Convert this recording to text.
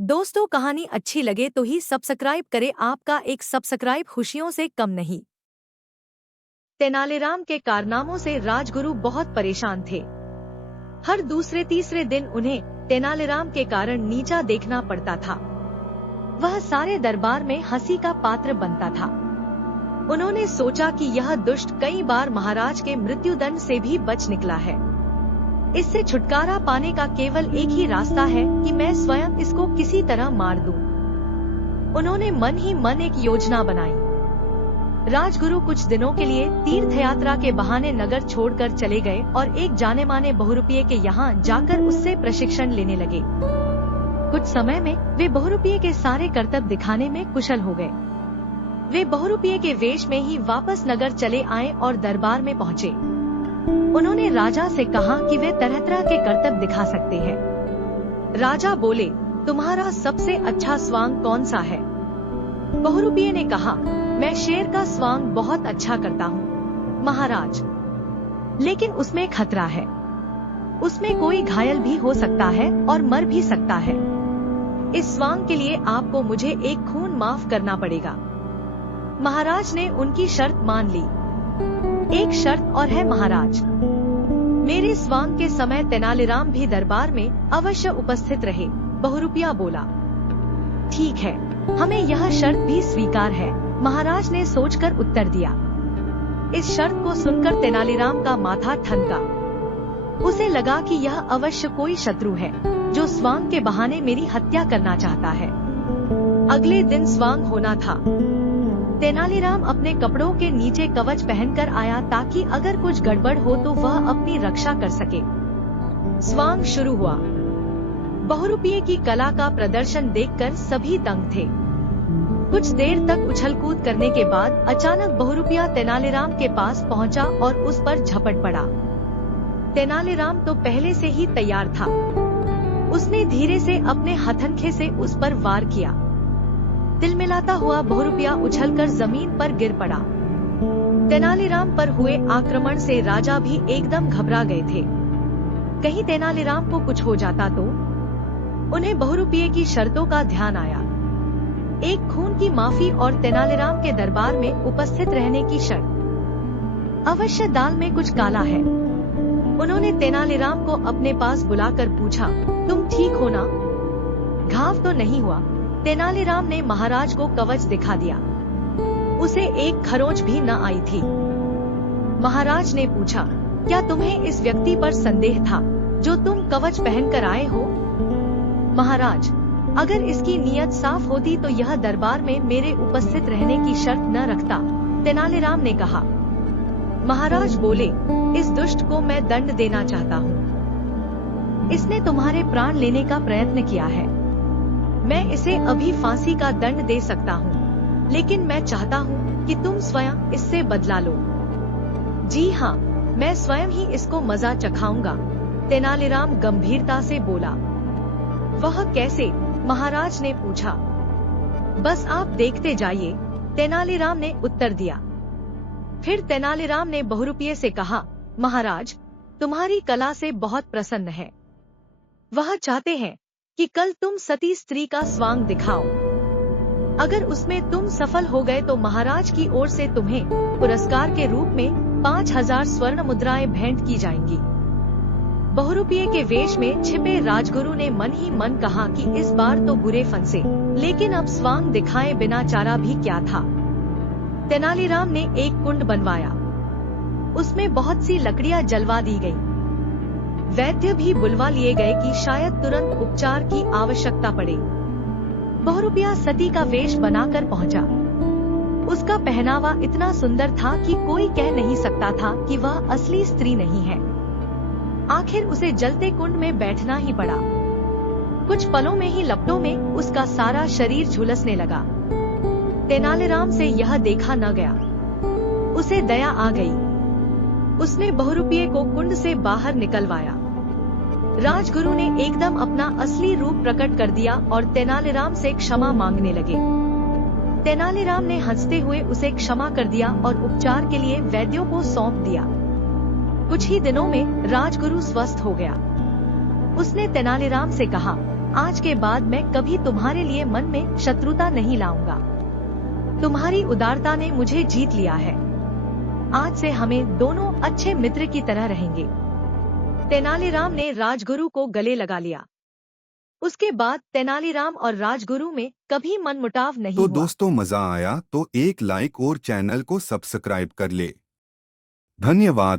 दोस्तों, कहानी अच्छी लगे तो ही सब्सक्राइब करें। आपका एक सब्सक्राइब खुशियों से कम नहीं। तेनालीराम के कारनामों से राजगुरु बहुत परेशान थे। हर दूसरे तीसरे दिन उन्हें तेनालीराम के कारण नीचा देखना पड़ता था। वह सारे दरबार में हंसी का पात्र बनता था। उन्होंने सोचा कि यह दुष्ट कई बार महाराज के मृत्युदंड से भी बच निकला है। इससे छुटकारा पाने का केवल एक ही रास्ता है कि मैं स्वयं इसको किसी तरह मार दूं। उन्होंने मन ही मन एक योजना बनाई। राजगुरु कुछ दिनों के लिए तीर्थ यात्रा के बहाने नगर छोड़कर चले गए और एक जाने माने बहुरूपिये के यहाँ जाकर उससे प्रशिक्षण लेने लगे। कुछ समय में वे बहुरूपिये के सारे करतब दिखाने में कुशल हो गए। वे बहुरूपिये के वेश में ही वापस नगर चले आए और दरबार में पहुँचे। उन्होंने राजा से कहा कि वे तरह तरह के करतब दिखा सकते हैं। राजा बोले, तुम्हारा सबसे अच्छा स्वांग कौन सा है? बहुरूपिये ने कहा, मैं शेर का स्वांग बहुत अच्छा करता हूँ महाराज, लेकिन उसमें खतरा है। उसमें कोई घायल भी हो सकता है और मर भी सकता है। इस स्वांग के लिए आपको मुझे एक खून माफ करना पड़ेगा। महाराज ने उनकी शर्त मान ली। एक शर्त और है महाराज, मेरे स्वांग के समय तेनालीराम भी दरबार में अवश्य उपस्थित रहे। बहुरूपिया बोला, ठीक है, हमें यह शर्त भी स्वीकार है। महाराज ने सोचकर उत्तर दिया। इस शर्त को सुनकर तेनालीराम का माथा ठनका। उसे लगा कि यह अवश्य कोई शत्रु है जो स्वांग के बहाने मेरी हत्या करना चाहता है। अगले दिन स्वांग होना था। तेनालीराम अपने कपड़ों के नीचे कवच पहनकर आया ताकि अगर कुछ गड़बड़ हो तो वह अपनी रक्षा कर सके। स्वांग शुरू हुआ। बहुरूपिये की कला का प्रदर्शन देखकर सभी दंग थे। कुछ देर तक उछल-कूद करने के बाद अचानक बहुरूपिया तेनालीराम के पास पहुंचा और उस पर झपट पड़ा। तेनालीराम तो पहले से ही तैयार था। उसने धीरे से अपने हथकंडे से उस पर वार किया। तिलमिलाता हुआ बहुरूपिया उछलकर जमीन पर गिर पड़ा। तेनालीराम पर हुए आक्रमण से राजा भी एकदम घबरा गए थे। कहीं तेनालीराम को कुछ हो जाता तो? उन्हें बहुरूपिये की शर्तों का ध्यान आया। एक खून की माफी और तेनालीराम के दरबार में उपस्थित रहने की शर्त। अवश्य दाल में कुछ काला है। उन्होंने तेनालीराम को अपने पास बुलाकर पूछा, तुम ठीक हो ना? घाव तो नहीं हुआ? तेनालीराम ने महाराज को कवच दिखा दिया। उसे एक खरोंच भी न आई थी। महाराज ने पूछा, क्या तुम्हें इस व्यक्ति पर संदेह था जो तुम कवच पहनकर आए हो? महाराज, अगर इसकी नीयत साफ होती तो यह दरबार में मेरे उपस्थित रहने की शर्त न रखता, तेनालीराम ने कहा। महाराज बोले, इस दुष्ट को मैं दंड देना चाहता हूँ। इसने तुम्हारे प्राण लेने का प्रयत्न किया है। मैं इसे अभी फांसी का दंड दे सकता हूँ, लेकिन मैं चाहता हूँ कि तुम स्वयं इससे बदला लो। जी हाँ, मैं स्वयं ही इसको मजा चखाऊंगा, तेनालीराम गंभीरता से बोला। वह कैसे? महाराज ने पूछा। बस आप देखते जाइए, तेनालीराम ने उत्तर दिया। फिर तेनालीराम ने बहुरूपिये से कहा, महाराज, तुम्हारी कला से बहुत प्रसन्न है। वह चाहते हैं कि कल तुम सती स्त्री का स्वांग दिखाओ। अगर उसमें तुम सफल हो गए तो महाराज की ओर से तुम्हें पुरस्कार के रूप में 5000 स्वर्ण मुद्राएं भेंट की जाएंगी। बहुरूपिये के वेश में छिपे राजगुरु ने मन ही मन कहा कि इस बार तो बुरे फंसे, लेकिन अब स्वांग दिखाए बिना चारा भी क्या था। तेनालीराम ने एक कुंड बनवाया। उसमें बहुत सी लकड़ियां जलवा दी गई। वैद्य भी बुलवा लिए गए कि शायद तुरंत उपचार की आवश्यकता पड़े। बहुरूपिया सती का वेश बनाकर पहुंचा। उसका पहनावा इतना सुंदर था कि कोई कह नहीं सकता था कि वह असली स्त्री नहीं है। आखिर उसे जलते कुंड में बैठना ही पड़ा। कुछ पलों में ही लपटों में उसका सारा शरीर झुलसने लगा। तेनालीराम से यह देखा न गया। उसे दया आ गई। उसने बहुरूपिये को कुंड से बाहर निकलवाया। राजगुरु ने एकदम अपना असली रूप प्रकट कर दिया और तेनालीराम से क्षमा मांगने लगे। तेनालीराम ने हंसते हुए उसे क्षमा कर दिया और उपचार के लिए वैद्यों को सौंप दिया। कुछ ही दिनों में राजगुरु स्वस्थ हो गया। उसने तेनालीराम से कहा, आज के बाद मैं कभी तुम्हारे लिए मन में शत्रुता नहीं लाऊंगा। तुम्हारी उदारता ने मुझे जीत लिया है। आज से हमें दोनों अच्छे मित्र की तरह रहेंगे। तेनालीराम ने राजगुरु को गले लगा लिया। उसके बाद तेनालीराम और राजगुरु में कभी मनमुटाव नहीं तो हुआ। दोस्तों, मजा आया तो एक लाइक और चैनल को सब्सक्राइब कर ले। धन्यवाद।